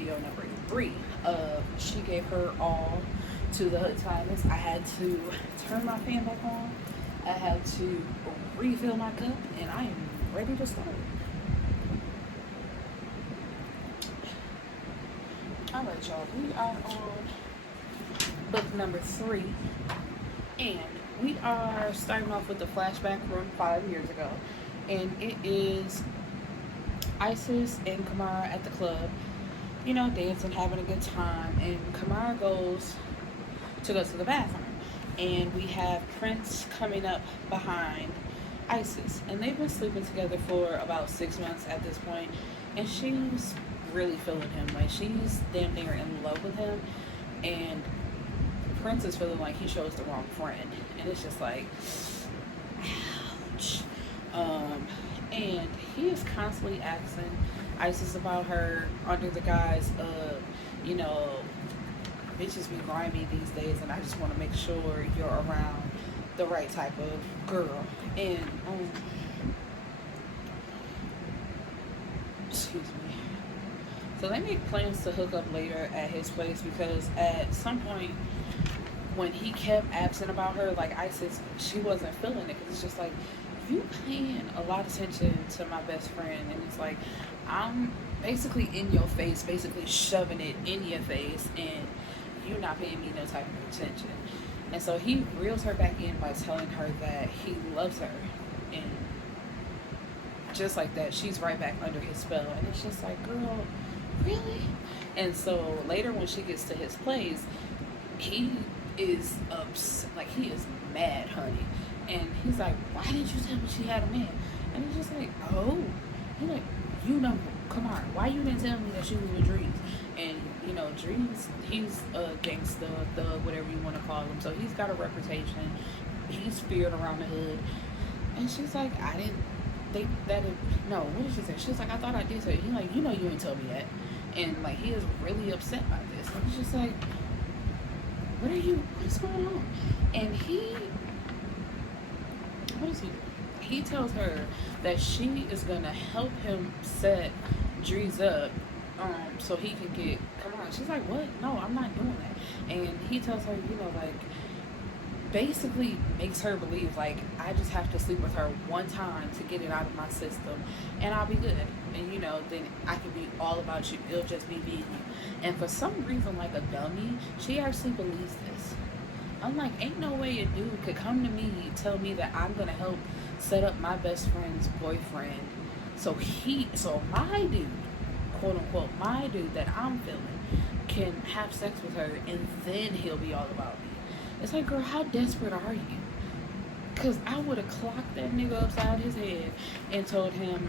video number 3 of she gave her all to the Hood Tyrants. I had to turn my fan back on. I had to refill my cup, and I am ready to start. Alright, y'all. We are on book number 3, and we are starting off with the flashback from 5 years ago, and it is Isis and Camarih at the club, dancing, having a good time, and Camarih goes to the bathroom, and we have Prince coming up behind Isis, and they've been sleeping together for about 6 months at this point, and she's really feeling him. Like, she's damn near in love with him, and Prince is feeling like he chose the wrong friend, and it's just like, ouch. And he is constantly asking Isis about her under the guise of, bitches be grimy these days, and I just want to make sure you're around the right type of girl. And excuse me. So they make plans to hook up later at his place, because at some point when he kept absent about her, like, Isis, she wasn't feeling it, because it's just like, you paying a lot of attention to my best friend, and it's like, I'm basically in your face, basically shoving it in your face, and you're not paying me no type of attention. And so he reels her back in by telling her that he loves her, and just like that, she's right back under his spell. And it's just like, girl, really? And so later when she gets to his place, he is upset, like, he is mad, honey. And he's like, why didn't you tell me she had a man? And he's just like, oh. He's like, come on, why you didn't tell me that she was with Dreams? And, Dreams, he's a gangster, thug, whatever you want to call him. So he's got a reputation. He's feared around the hood. And she's like, I didn't think that no, what did she say? She was like, I thought I did tell you. He's like, you ain't told me that. And, like, he is really upset by this. And he's just like, what's going on? And what does he do? He tells her that she is going to help him set Drees up so he can get, come on. She's like, what? No, I'm not doing that. And he tells her, like, basically makes her believe, like, I just have to sleep with her one time to get it out of my system, and I'll be good. And, then I can be all about you. It'll just be being you. And for some reason, like a dummy, she actually believes this. I'm like, ain't no way a dude could come to me, tell me that I'm going to help set up my best friend's boyfriend. So my dude, quote unquote, my dude that I'm feeling, can have sex with her, and then he'll be all about me. It's like, girl, how desperate are you? Because I would have clocked that nigga upside his head and told him,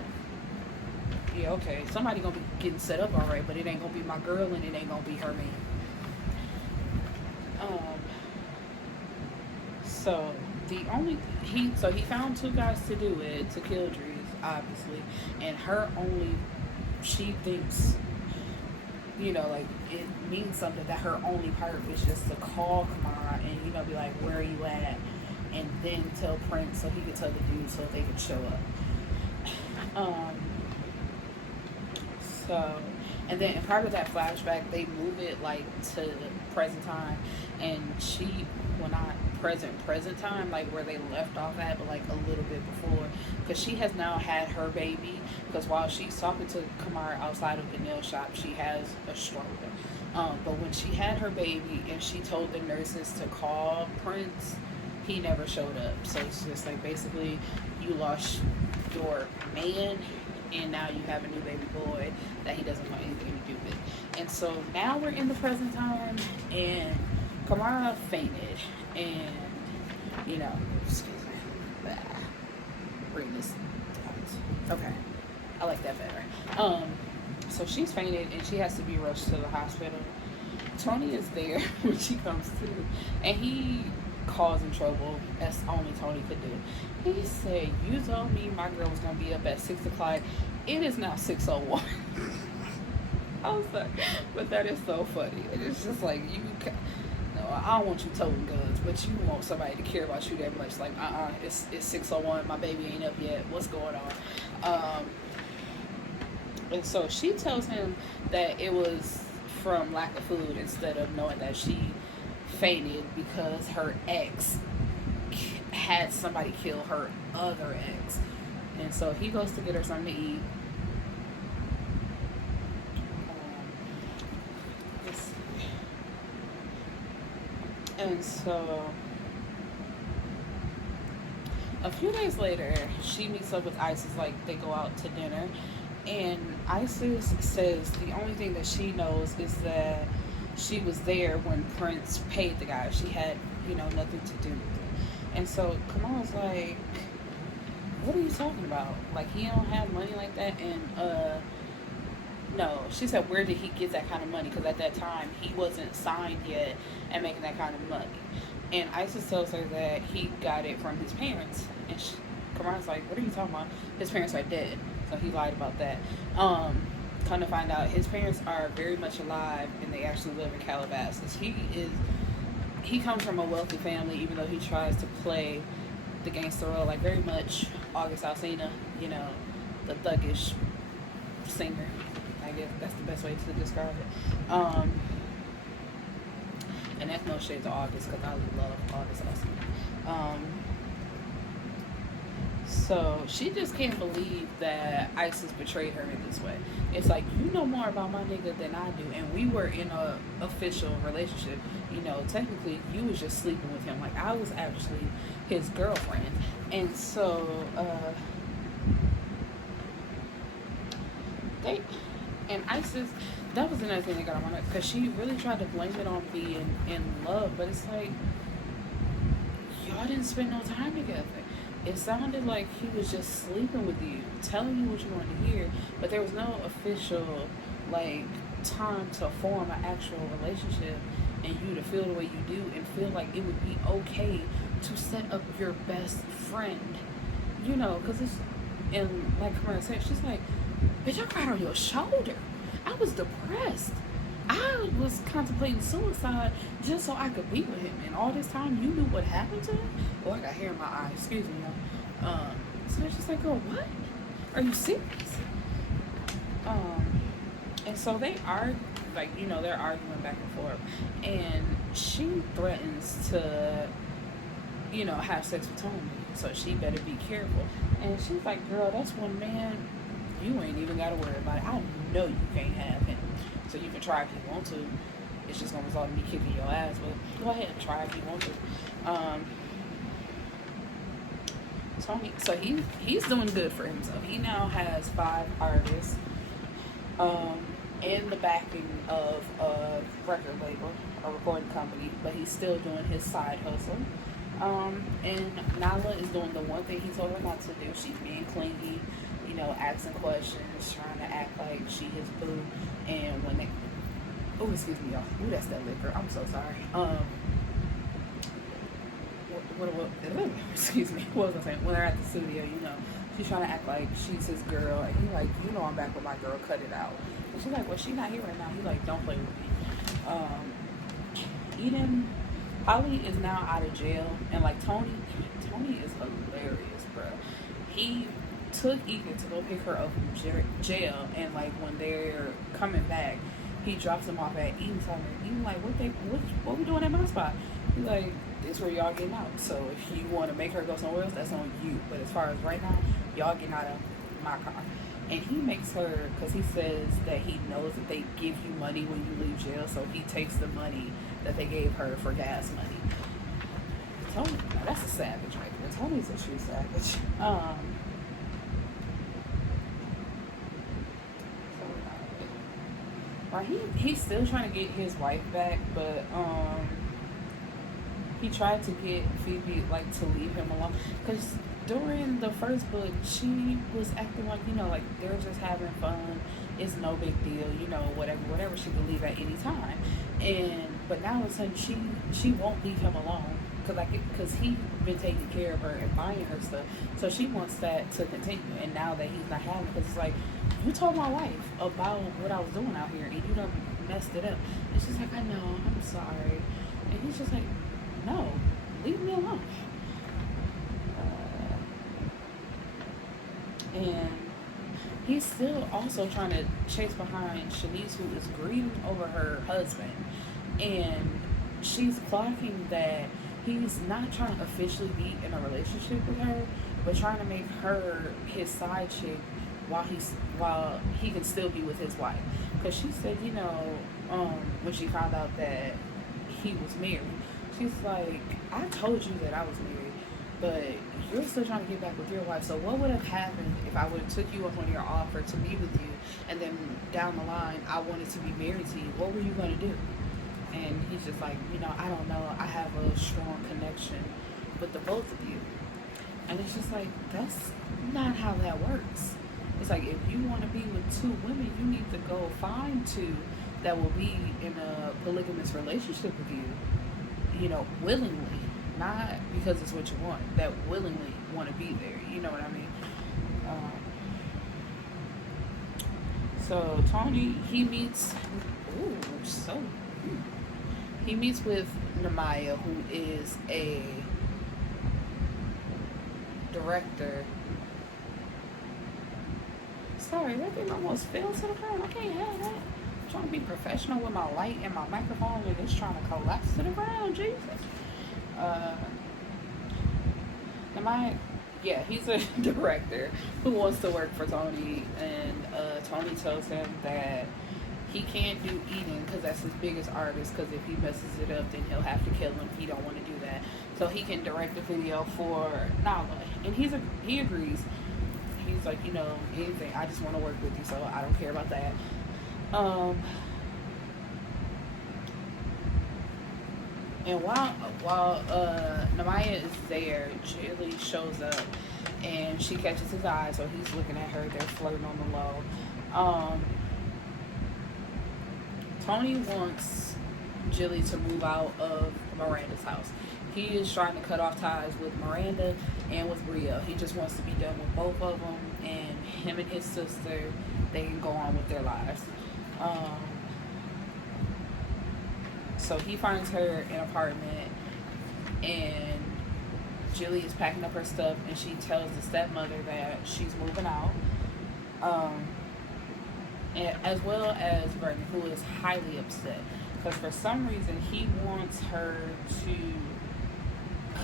yeah, okay, somebody going to be getting set up all right, but it ain't going to be my girl, and it ain't going to be her man. So he found 2 guys to do it, to kill Drees, obviously, and she thinks, like, it means something, that her only part is just to call Camarih and, be like, where are you at? And then tell Prince so he could tell the dude so they could show up. And then in part of that flashback, they move it, like, to present time, and not present time, like where they left off at, but like a little bit before, because she has now had her baby, because while she's talking to Camarih outside of the nail shop, she has a stroke. But when she had her baby and she told the nurses to call Prince, he never showed up. So it's just like, basically, you lost your man, and now you have a new baby boy that he doesn't want anything to do with. And so now we're in the present time, and Camarih fainted, and, excuse me, bring this out. Okay, I like that better. So she's fainted, and she has to be rushed to the hospital. Tony is there when she comes to, and he causing trouble as only Tony could do. He said, you told me my girl was going to be up at 6 o'clock. It is now 6:01. I was like, but that is so funny. It's just like, I don't want you toting guns, but you want somebody to care about you that much. Like, it's 6:01, my baby ain't up yet. What's going on? And so she tells him that it was from lack of food instead of knowing that she fainted because her ex had somebody kill her other ex. And so he goes to get her something to eat. And so a few days later, she meets up with Isis, like they go out to dinner. And Isis says the only thing that she knows is that she was there when Prince paid the guy. She had, nothing to do with it. And so Kamal's like, what are you talking about? Like, he don't have money like that? And, no. She said, where did he get that kind of money? Because at that time, he wasn't signed yet and making that kind of money. And Isis tells her that he got it from his parents. And Kamar's like, what are you talking about? His parents are dead. So he lied about that. Come to find out, his parents are very much alive, and they actually live in Calabasas. He comes from a wealthy family, even though he tries to play the gangster role, like very much August Alsina, the thuggish singer. I guess that's the best way to describe it. And that's no shade to August, because I love August Alsina. So she just can't believe that Isis betrayed her in this way. It's like, you know more about my nigga than I do, and we were in a official relationship. Technically, you was just sleeping with him. Like, I was actually his girlfriend. And so, Isis, that was another thing that got on my nerves, because she really tried to blame it on being in love, but it's like, y'all didn't spend no time together. It sounded like he was just sleeping with you, telling you what you wanted to hear, but there was no official, time to form an actual relationship and you to feel the way you do and feel like it would be okay to set up your best friend, because it's, and like Camarih said, she's like, bitch, I cried on your shoulder. I was depressed. I was contemplating suicide just so I could be with him. And all this time, you knew what happened to him? Oh, I got hair in my eye. Excuse me, y'all. So it's just like, oh, what? Are you serious? And so they are, they're arguing back and forth. And she threatens to, have sex with Tony. So she better be careful. And she's like, girl, that's one man. You ain't even got to worry about it. I know you can't have him. So you can try if you want to. It's just going to result in me kicking your ass. But go ahead and try if you want to. Tony, so he's doing good for himself. He now has 5 artists in the backing of a record label, a recording company, but he's still doing his side hustle. And Nala is doing the one thing he told her not to do. She's being clingy, asking questions, trying to act like she his boo. And when they, oh, excuse me, y'all. Ooh, that's that liquor. I'm so sorry. Excuse me. What was I saying? When they're at the studio, she's trying to act like she's his girl, and he's like, I'm back with my girl. Cut it out. And she's like, well, she's not here right now. He's like, don't play with me. Eden, Polly is now out of jail, and Tony is hilarious, bro. He took Eden to go pick her up from jail, and when they're coming back, he drops them off at Eden's home. Eden what we doing at my spot? He's like, this where y'all getting out. So if you want to make her go somewhere else, that's on you. But as far as right now, y'all getting out of my car. And he makes her, because he says that he knows that they give you money when you leave jail, so he takes the money that they gave her for gas money. Tony, now that's a savage right there. Tony's a true savage. He's still trying to get his wife back, but he tried to get Phoebe to leave him alone, because during the first book she was acting like they're just having fun, it's no big deal, whatever she could leave at any time. But now all of a sudden she won't leave him alone, because he's been taking care of her and buying her stuff, so she wants that to continue. And now that he's not having it, because it's like, you told my wife about what I was doing out here and you done messed it up. And she's like, I know, I'm sorry. And he's just like, no, leave me alone. And he's still also trying to chase behind Shanice, who is grieving over her husband. And she's clocking that he's not trying to officially be in a relationship with her, but trying to make her his side chick while he can still be with his wife. Because she said, when she found out that he was married, she's like, I told you that I was married, but you're still trying to get back with your wife. So what would have happened if I would have took you up on your offer to be with you, and then down the line I wanted to be married to you? What were you going to do? And he's just like, I don't know. I have a strong connection with the both of you. And it's just like, that's not how that works. It's like, if you want to be with two women, you need to go find two that will be in a polygamous relationship with you, willingly. Not because it's what you want, that willingly want to be there. You know what I mean? So Tony, he meets with Namaya, who is a director. Sorry, that thing almost fell to the ground. I can't have that. I'm trying to be professional with my light and my microphone, and it's trying to collapse to the ground. Jesus. Namaya, yeah, he's a director who wants to work for Tony, and Tony tells him that he can't do eating because that's his biggest artist, because if he messes it up, then he'll have to kill him. He don't want to do that. So he can direct the video for Nala. And he agrees. He's like, anything. I just want to work with you, so I don't care about that. And while Namaya is there, Jilly shows up and she catches his eye, so he's looking at her. They're flirting on the low. Tony wants Jilly to move out of Miranda's house. He is trying to cut off ties with Miranda and with Bria. He just wants to be done with both of them, and him and his sister, they can go on with their lives. So he finds her an apartment, and Jilly is packing up her stuff, and she tells the stepmother that she's moving out. And as well as Vernon, who is highly upset because for some reason he wants her to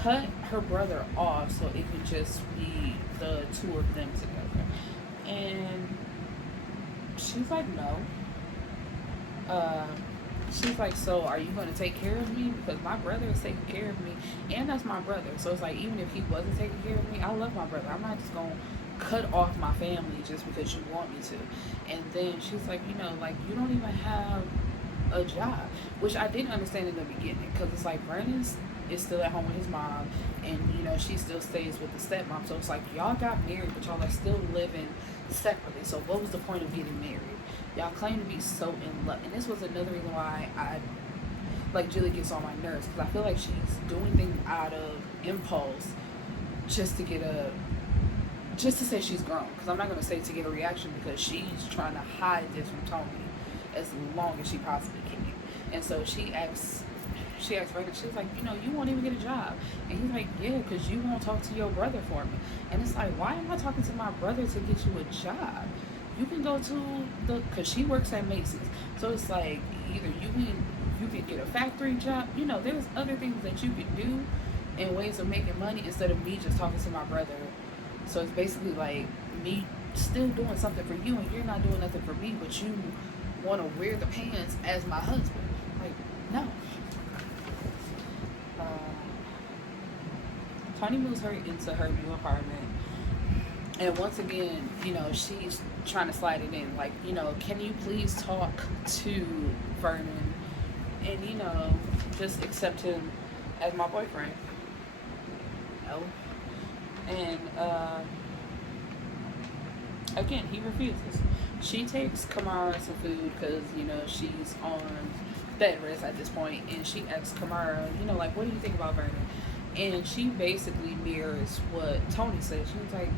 cut her brother off so it could just be the two of them together. And she's like, no. She's like, so are you going to take care of me? Because my brother is taking care of me, and that's my brother. So it's like, even if he wasn't taking care of me, I love my brother. I'm not just going to cut off my family just because you want me to. And then she's like, you don't even have a job, which I didn't understand in the beginning, because it's like Vernon is still at home with his mom, and she still stays with the stepmom. So it's like, y'all got married, but y'all are still living separately. So what was the point of getting married? Y'all claim to be so in love. And this was another reason why Julie gets on my nerves, because I feel like she's doing things out of impulse just to say she's grown. Because I'm not going to say to get a reaction, because she's trying to hide this from Tony as long as she possibly can. And so she asks Vernon, she's like, you won't even get a job. And he's like, yeah, because you won't talk to your brother for me. And it's like, why am I talking to my brother to get you a job? You can go to because she works at Macy's. So it's like, either you can get a factory job. There's other things that you can do in ways of making money instead of me just talking to my brother. So it's basically like me still doing something for you, and you're not doing nothing for me, but you want to wear the pants as my husband. Like, no. Tony moves her into her new apartment. And once again, she's trying to slide it in. Like, can you please talk to Vernon and, just accept him as my boyfriend? No. And, again, he refuses. She takes Camarih some food because, she's on bed rest at this point. And she asks Camarih, what do you think about Vernon? And she basically mirrors what Tony said. She was like,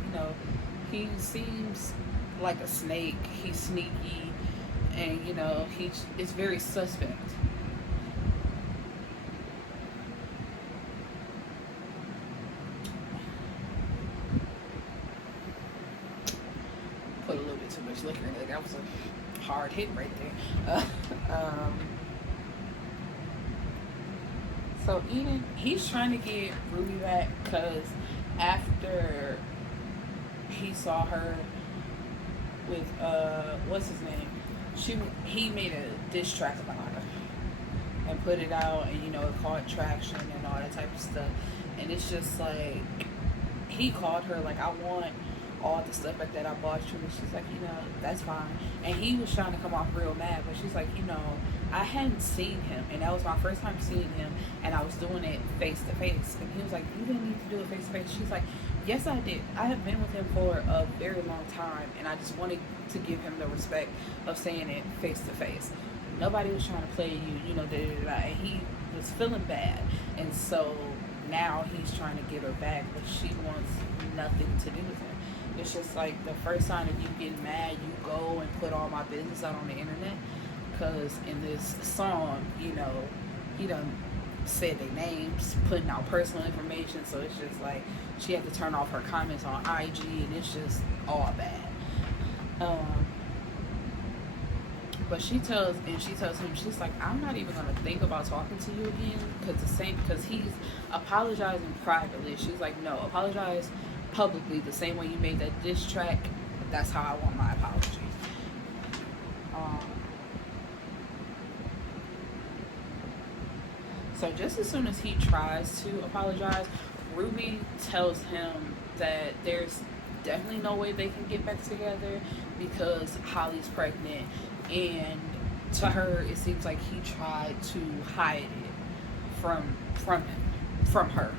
he seems like a snake. He's sneaky. And, it's very suspect. Put a little bit that was a hard hit right there. So Eden, he's trying to get Ruby back because after he saw her with what's his name, he made a diss track about her and put it out, and you know it caught traction and all that type of stuff. And it's just like he called her like, I want all the stuff like that I bought you, and she's like, you know, that's fine. And he was trying to come off real mad, but she's like, you know, I hadn't seen him, and that was my first time seeing him, and I was doing it face to face. And he was like, you didn't need to do it face to face. She's like, yes, I did. I have been with him for a very long time, and I just wanted to give him the respect of saying it face to face. Nobody was trying to play you, you know, and he was feeling bad, and so now he's trying to get her back, but she wants nothing to do with him. It's just like the first sign of you getting mad, you go and put all my business out on the internet. Because in this song, you know, he done said their names, putting out personal information. So it's just like she had to turn off her comments on IG, and it's just all bad. But she tells him, she's like, I'm not even gonna think about talking to you again because he's apologizing privately. She's like, no, apologize publicly the same way you made that diss track. That's how I want my apology. So just as soon as he tries to apologize, Ruby tells him that there's definitely no way they can get back together because Holly's pregnant, and to her it seems like he tried to hide it from her.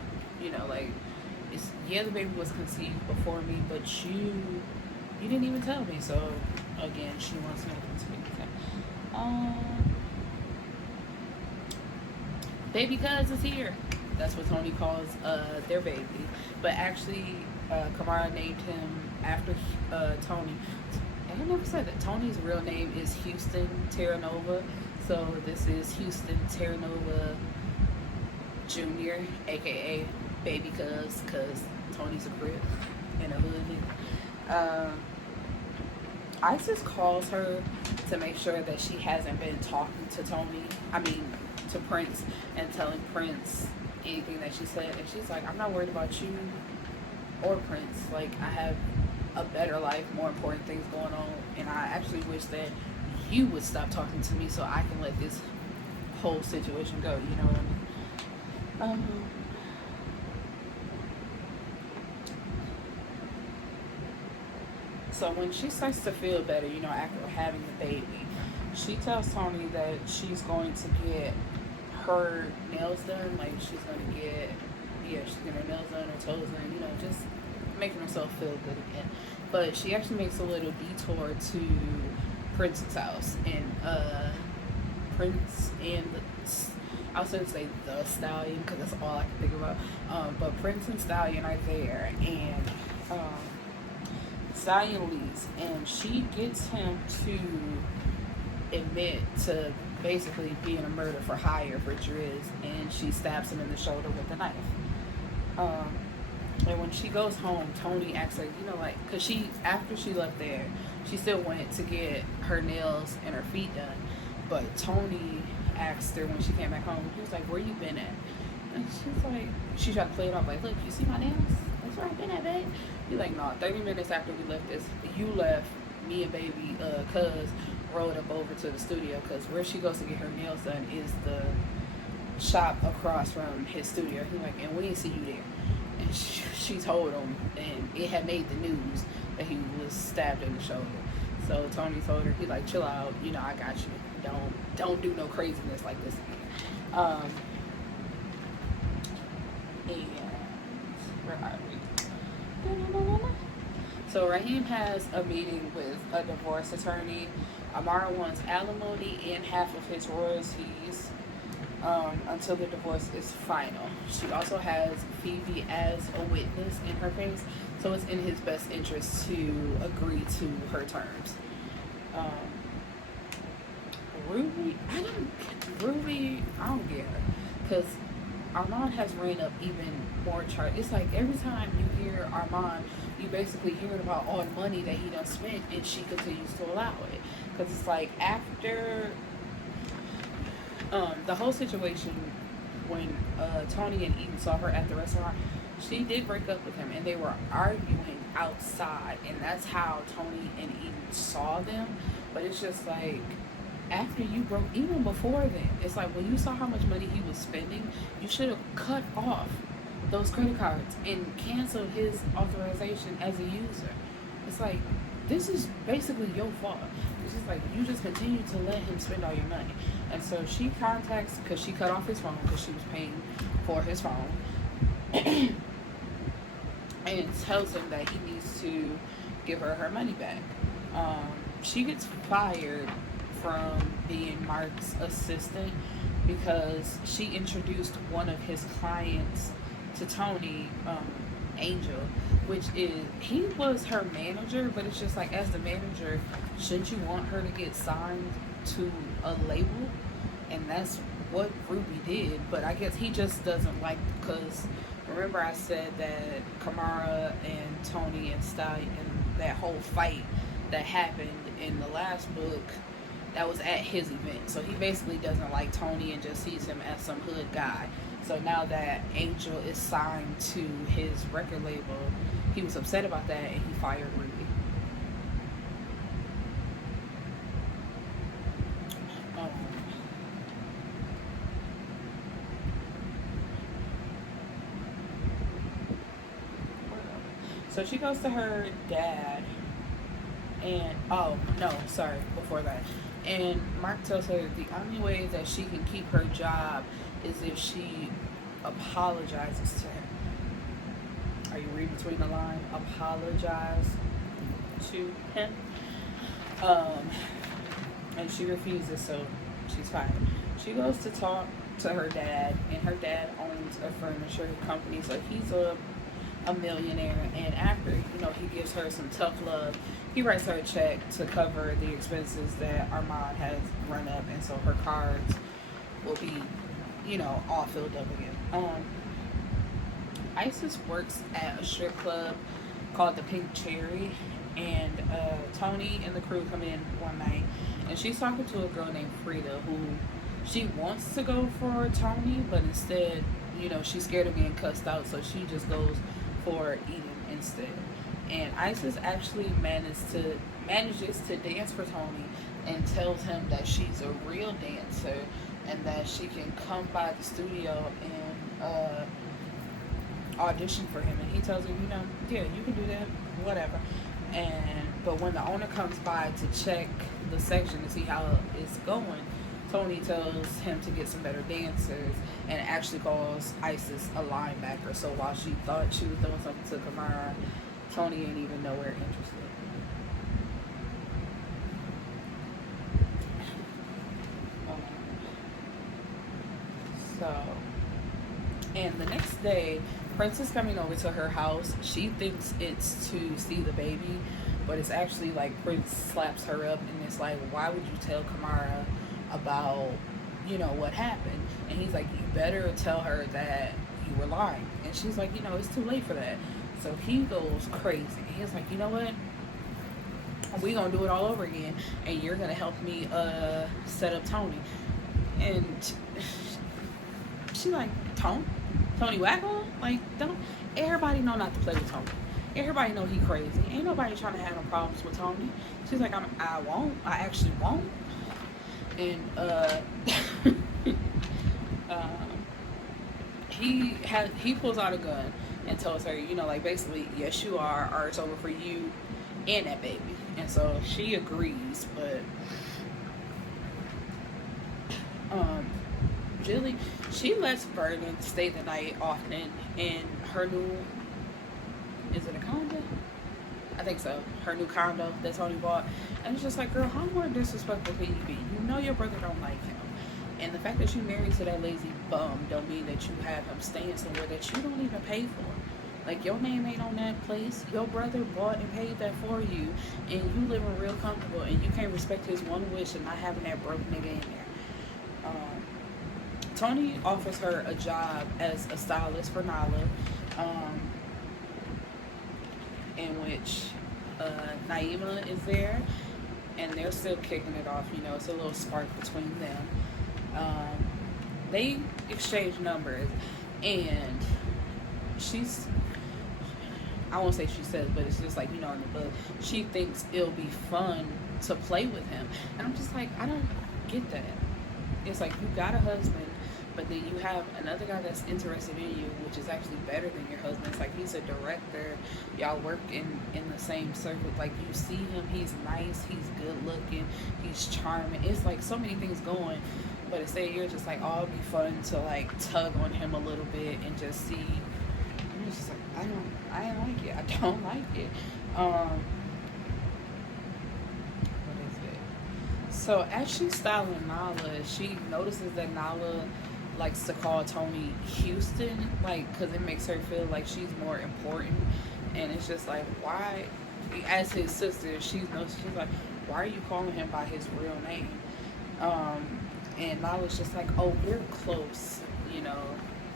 You know, like, it's, yeah, the baby was conceived before me, but you didn't even tell me. So again, she wants nothing to do with him. Baby cuz is here. That's what Tony calls their baby. But actually, Camarih named him after Tony. I never said that. Tony's real name is Houston Terranova. So this is Houston Terranova Jr., aka Baby Cuz Tony's a crib in a hood. Isis calls her to make sure that she hasn't been talking to to Prince, and telling Prince anything that she said. And she's like, I'm not worried about you or Prince. Like, I have a better life, more important things going on, and I actually wish that you would stop talking to me so I can let this whole situation go. You know what I mean? So when she starts to feel better, you know, after having the baby, she tells Tony that she's going to get her nails done. Like, she's going to get her nails done, her toes done, you know, just making herself feel good again. But she actually makes a little detour to Prince's house, and Prince and I was going to say the Stallion because that's all I can think about. But Prince and Stallion are there, and Stallion leaves, and she gets him to admit to basically being a murder for hire for Driz, and she stabs him in the shoulder with a knife. And when she goes home, Tony asks her, you know, like, because after she left there, she still went to get her nails and her feet done. But Tony asked her when she came back home, he was like, where you been at? And she's like, she tried to play it off like, look, you see my nails? That's where I've been at, babe. He's like, no, 30 minutes after we left this, you left, me and baby, cuz rode up over to the studio, because where she goes to get her nails done is the shop across from his studio. He's like, and we didn't see you there. And she told him, and it had made the news that he was stabbed in the shoulder. So Tony told her, he's like, chill out, you know, I got you. Don't do no craziness like this again. And where are we? So Raheem has a meeting with a divorce attorney. Amara wants alimony and half of his royalties until the divorce is final. She also has Phoebe as a witness in her case, so it's in his best interest to agree to her terms. Ruby, I don't get her, because Armand has ran up even more charges. It's like every time you hear Armand you basically hearing about all the money that he done spent, and she continues to allow it. Because it's like after the whole situation, when Tony and Eden saw her at the restaurant, she did break up with him, and they were arguing outside, and that's how Tony and Eden saw them. But it's just like, after you broke, even before then, it's like when you saw how much money he was spending, you should have cut off those credit cards and canceled his authorization as a user. It's like, this is basically your fault. It's just like, you just continue to let him spend all your money. And so she contacts, because she cut off his phone because she was paying for his phone, and tells him that he needs to give her her money back. She gets fired from being Mark's assistant because she introduced one of his clients to Tony, Angel, which is, he was her manager, but it's just like, as the manager, shouldn't you want her to get signed to a label? And that's what Ruby did. But I guess he just doesn't like, because remember I said that Camarih and Tony and Sty, and that whole fight that happened in the last book, that was at his event. So he basically doesn't like Tony and just sees him as some hood guy. So now that Angel is signed to his record label, he was upset about that, and he fired Ruby. So she goes to her dad, and before that. And Mark tells her the only way that she can keep her job is if she apologizes to him. Are you reading between the lines? Apologize to him. And she refuses, so she's fired. She goes to talk to her dad, and her dad owns a furniture company, so he's a millionaire. And after, he gives her some tough love, he writes her a check to cover the expenses that Armand has run up, and so her cards will be, all filled up again. Isis works at a strip club called the Pink Cherry, and Tony and the crew come in one night, and she's talking to a girl named Frida, who she wants to go for Tony, but instead, she's scared of being cussed out, so she just goes for Eden instead. And Isis actually manages to dance for Tony, and tells him that she's a real dancer, and that she can come by the studio and audition for him. And he tells her, yeah, you can do that, whatever. But when the owner comes by to check the section to see how it's going, Tony tells him to get some better dancers, and actually calls Isis a linebacker. So while she thought she was doing something to Camarih, Tony ain't even nowhere interested. And the next day, Prince is coming over to her house. She thinks it's to see the baby, but it's actually like Prince slaps her up, and it's like, why would you tell Camarih about, what happened? And he's like, you better tell her that you were lying. And she's like, it's too late for that. So he goes crazy. He's like, you know what? We gonna do it all over again, and you're gonna help me set up Tony. And she like, Tony Wacko? Like, don't everybody know not to play with Tony. Everybody know he crazy. Ain't nobody trying to have no problems with Tony. She's like, I won't. I actually won't. And he pulls out a gun and tells her, basically, yes you are, or it's over for you and that baby. And so she agrees, but Jilly, she lets Vernon stay the night often in her new, is it a condo? I think so. Her new condo that Tony bought. And it's just like, girl, how more disrespectful can you be? You know your brother don't like him. And the fact that you married to that lazy bum don't mean that you have him staying somewhere that you don't even pay for. Like, your name ain't on that place. Your brother bought and paid that for you, and you living real comfortable, and you can't respect his one wish of not having that broke nigga in there. Tony offers her a job as a stylist for Nala. in which Naima is there, and they're still kicking it off. You know, it's a little spark between them. They exchange numbers, and she's, I won't say she says, but it's just like, you know, in the book, she thinks it'll be fun to play with him. And I'm just like, I don't get that. It's like, you got a husband, but then you have another guy that's interested in you, which is actually better than your husband. It's like, he's a director. Y'all work in the same circle. Like, you see him, he's nice, he's good looking, he's charming. It's like so many things going. But instead, you're just like, oh, it'd be fun to like tug on him a little bit and just see. I'm just like, I don't like it. I don't like it. What is it? So as she's styling Nala, she notices that Nala likes to call Tony Houston, like, because it makes her feel like she's more important. And it's just like, why? As his sister, she's like, why are you calling him by his real name? And Nala's just like, oh, we're close, you know.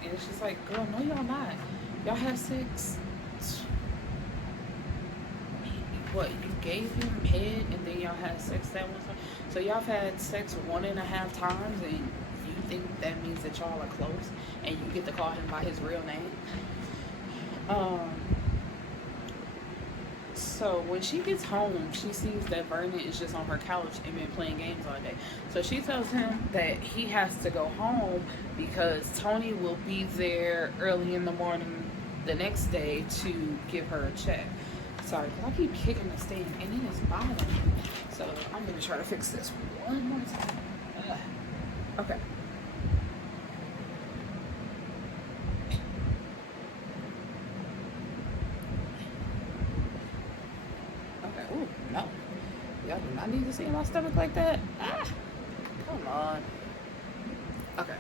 And it's just like, girl, no, y'all not. Y'all have sex. What, you gave him head and then y'all had sex that one time? So y'all have had sex 1.5 times and you think that means that y'all are close and you get to call him by his real name? So when she gets home, she sees that Vernon is just on her couch and been playing games all day. So she tells him that he has to go home because Tony will be there early in the morning the next day to give her a check. Sorry, because I keep kicking the stand and it is bothering me. So I'm going to try to fix this one more time. Okay. Ooh, no. Y'all do not need to see my stomach like that. Ah, come on. Okay.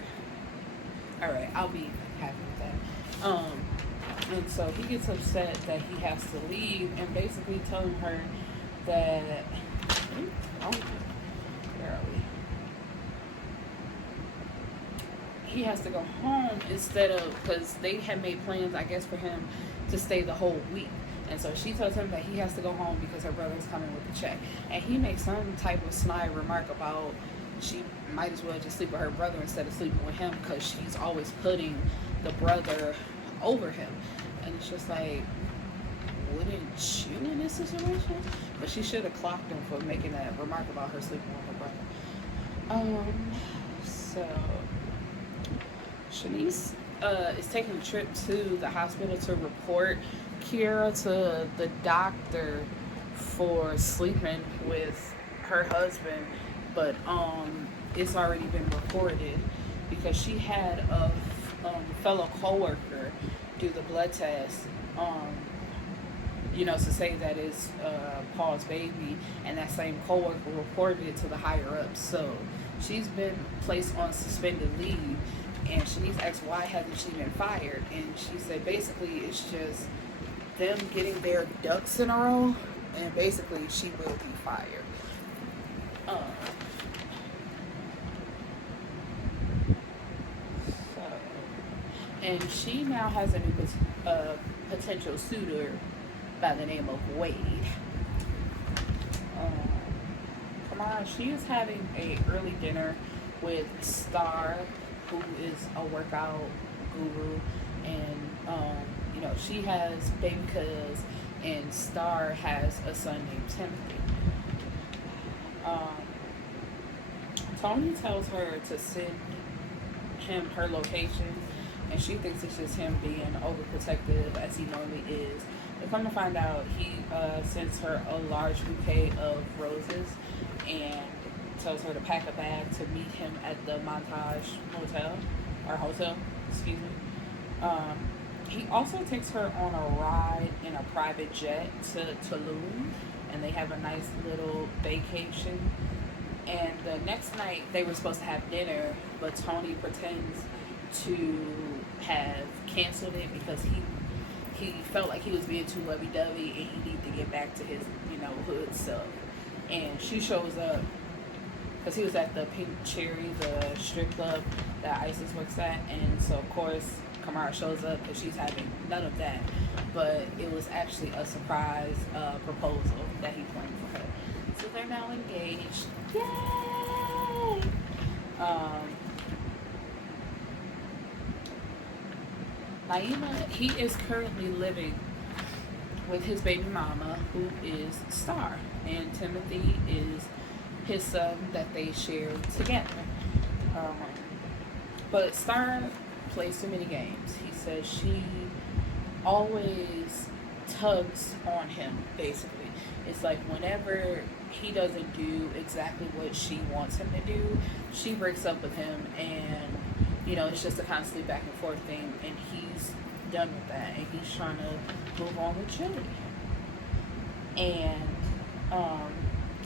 Alright, I'll be happy with that. And so he gets upset that he has to leave and basically telling her that, where are we? He has to go home instead of, because they had made plans, I guess, for him to stay the whole week. And so she tells him that he has to go home because her brother's coming with the check. And he makes some type of snide remark about she might as well just sleep with her brother instead of sleeping with him because she's always putting the brother over him. And it's just like, wouldn't you in this situation? But she should have clocked him for making that remark about her sleeping with her brother. So Shanice is taking a trip to the hospital to report Kira to the doctor for sleeping with her husband, but it's already been reported because she had a fellow coworker do the blood test, you know, to say that it's Paul's baby, and that same coworker reported it to the higher ups. So she's been placed on suspended leave, and Shanice asked why hasn't she been fired, and she said basically it's just them getting their ducks in a row, and basically she will be fired. And she now has a new potential suitor by the name of Wade. Camarih, she is having a early dinner with Star, who is a workout guru, and you know, she has baby cuz, and Star has a son named Timothy. Tony tells her to send him her location, and she thinks it's just him being overprotective as he normally is. But come to find out, he sends her a large bouquet of roses and tells her to pack a bag to meet him at the Montage Hotel, excuse me. He also takes her on a ride in a private jet to Tulum, and they have a nice little vacation. And the next night, they were supposed to have dinner, but Tony pretends to have canceled it because he felt like he was being too lovey-dovey and he needed to get back to his, you know, hood self. And she shows up because he was at the Pink Cherry, the strip club that Isis works at, and so of course Camarih shows up because she's having none of that. But it was actually a surprise proposal that he planned for her. So they're now engaged. Yay! Naima, he is currently living with his baby mama, who is Star, and Timothy is his son that they share together. Um, but Star plays too many games. He says she always tugs on him, basically. It's like whenever he doesn't do exactly what she wants him to do, she breaks up with him, and it's just a constantly back and forth thing, and he's done with that, and he's trying to move on with Jilly. And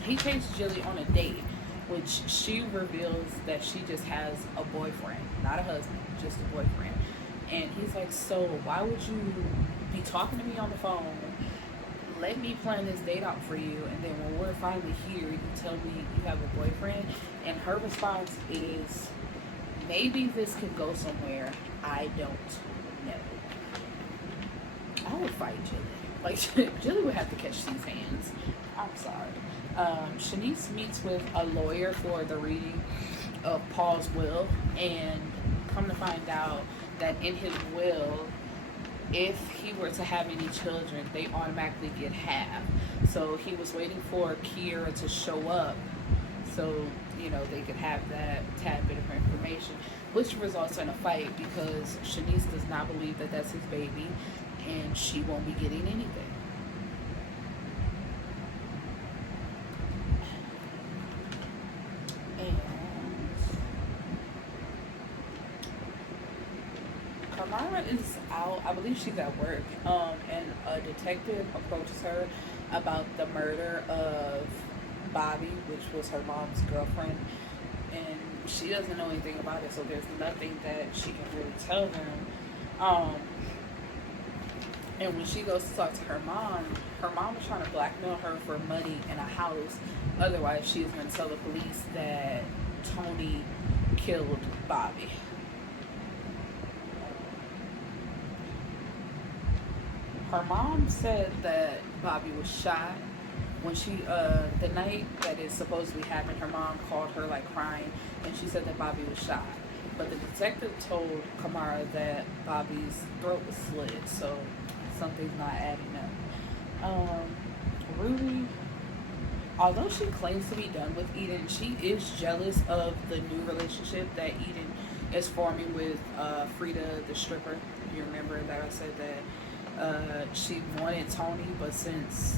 he takes Jilly on a date, which she reveals that she just has a boyfriend, not a husband, just a boyfriend. And he's like, so why would you be talking to me on the phone? Let me plan this date out for you, and then when we're finally here, you tell me you have a boyfriend. And her response is, maybe this could go somewhere. I don't know. I would fight Jilly. Like, Jilly would have to catch these hands. I'm sorry. Shanice meets with a lawyer for the reading of Paul's will, and come to find out that in his will, if he were to have any children, they automatically get half. So he was waiting for Kiera to show up so, they could have that tad bit of information, which results in a fight because Shanice does not believe that that's his baby, and she won't be getting anything. Camarih is out. I believe she's at work. And a detective approaches her about the murder of Bobby, which was her mom's girlfriend, and she doesn't know anything about it. So there's nothing that she can really tell them. And when she goes to talk to her mom is trying to blackmail her for money and a house. Otherwise, she's going to tell the police that Tony killed Bobby. Her mom said that Bobby was shot when she, the night that it supposedly happened. Her mom called her like crying, and she said that Bobby was shot. But the detective told Camarih that Bobby's throat was slit, so something's not adding up. Ruby, although she claims to be done with Eden, she is jealous of the new relationship that Eden is forming with Frida the stripper. You remember that I said that she wanted Tony, but since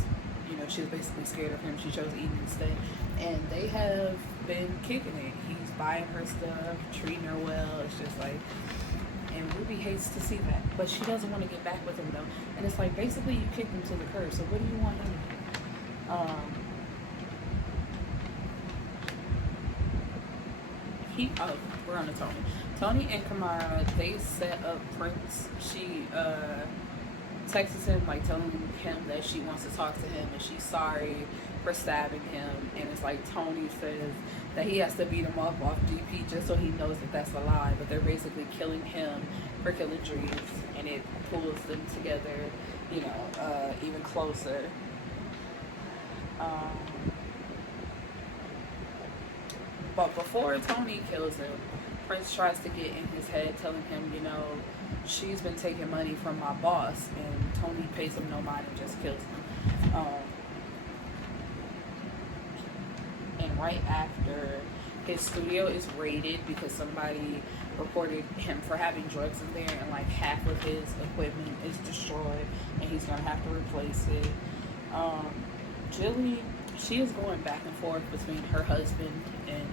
she was basically scared of him, she chose Eden instead. And they have been kicking it. He's buying her stuff, treating her well. It's just like, and Ruby hates to see that, but she doesn't want to get back with him though. And it's like, basically you kicked him to the curb, so what do you want him to do? We're on to Tony. Tony and Camarih, they set up Prince. She texts him, like telling him that she wants to talk to him and she's sorry for stabbing him. And it's like Tony says that he has to beat him up off GP just so he knows that that's a lie. But they're basically killing him for killing Drees, and it pulls them together, even closer. But before Tony kills him, Prince tries to get in his head, telling him, she's been taking money from my boss, and Tony pays him no mind and just kills him. And right after, his studio is raided because somebody reported him for having drugs in there, and like half of his equipment is destroyed, and he's gonna have to replace it. Jilly, she is going back and forth between her husband and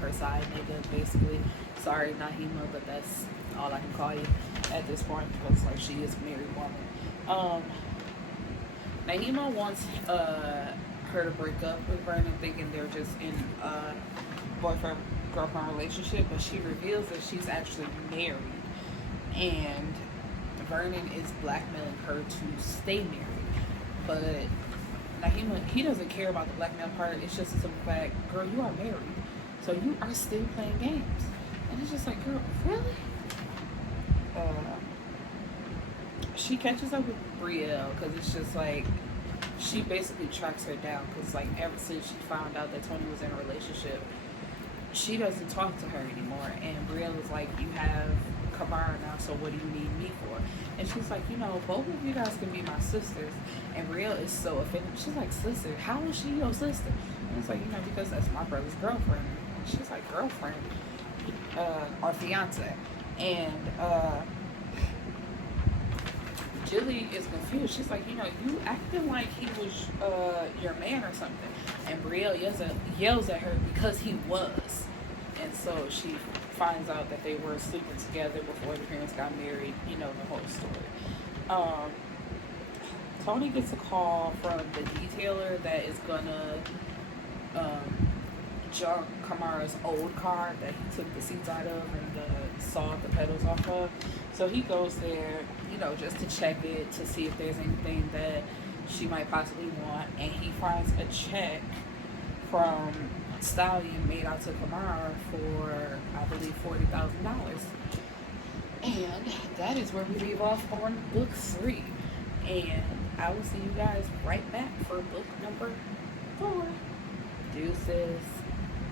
her side nigga, basically. Sorry, Nahima, but that's all I can call you at this point, because like she is a married woman. Nahima wants her to break up with Vernon, thinking they're just in a boyfriend-girlfriend relationship, but she reveals that she's actually married, and Vernon is blackmailing her to stay married. But Nahima, he doesn't care about the blackmail part. It's just a simple fact, girl, you are married, so you are still playing games. And it's just like, girl, really? she catches up with Brielle because it's just like she basically tracks her down because like ever since she found out that Tony was in a relationship, she doesn't talk to her anymore. And Brielle is like, you have Camarih now, so what do you need me for? And she's like, both of you guys can be my sisters. And Brielle is so offended. She's like, sister, how is she your sister? And it's like, because that's my brother's girlfriend. And she's like, girlfriend, or fiance. And Jilly is confused. She's like, you acting like he was your man or something. And Brielle yells at her because he was. And so she finds out that they were sleeping together before the parents got married, the whole story. Tony gets a call from the detailer that is gonna junk Camarih's old car that he took the seats out of and sawed the pedals off of. So he goes there, just to check it, to see if there's anything that she might possibly want. And he finds a check from Stallion made out to Camarih for, I believe, $40,000. And that is where we leave off on book 3. And I will see you guys right back for book number 4. Deuces.